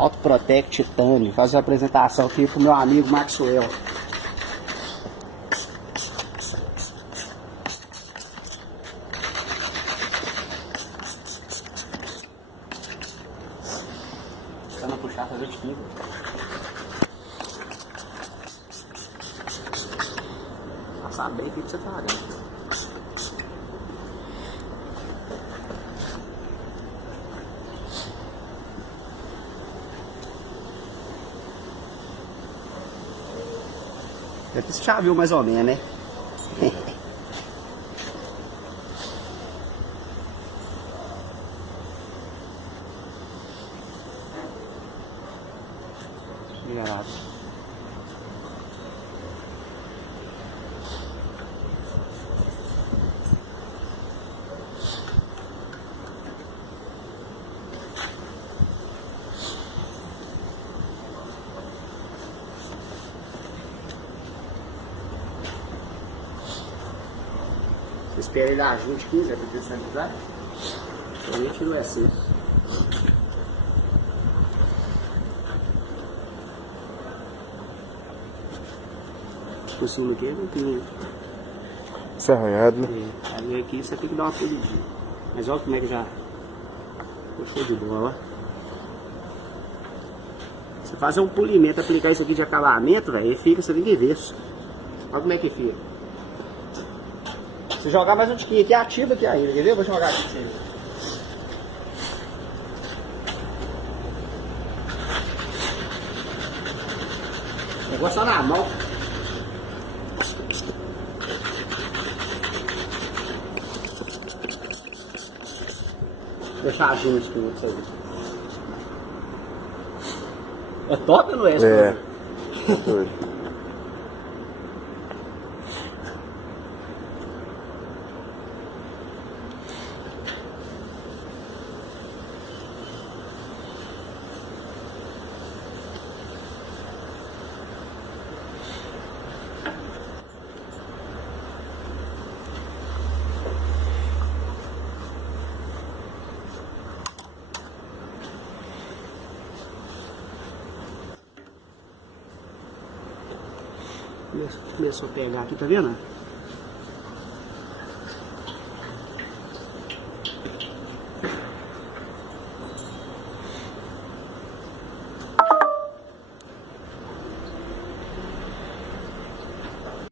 Auto Protect Titânio. Fazer a apresentação aqui pro meu amigo Maxwell. Tentando puxar, fazer o tiquinho. Passar bem o que você tá fazendo. Você já viu mais ou menos, né? Obrigado. Você espera ele ajude 15 para personalizar? Somente não é assim. Por cima aqui não tem. Isso é arranhado, né? Aí aqui você tem que dar uma polidinha. Mas olha como é que já puxou de bola. Você fazer um polimento, aplicar isso aqui de acabamento, velho, fica, você tem que ver. Olha como é que fica. Se jogar mais um tiquinho aqui, ativa aqui ainda, quer ver? Eu vou jogar aqui pra você. O negócio tá na mão. Deixar junto com você. É top ou não é? É. Tá doido. Começou a pegar aqui, tá vendo?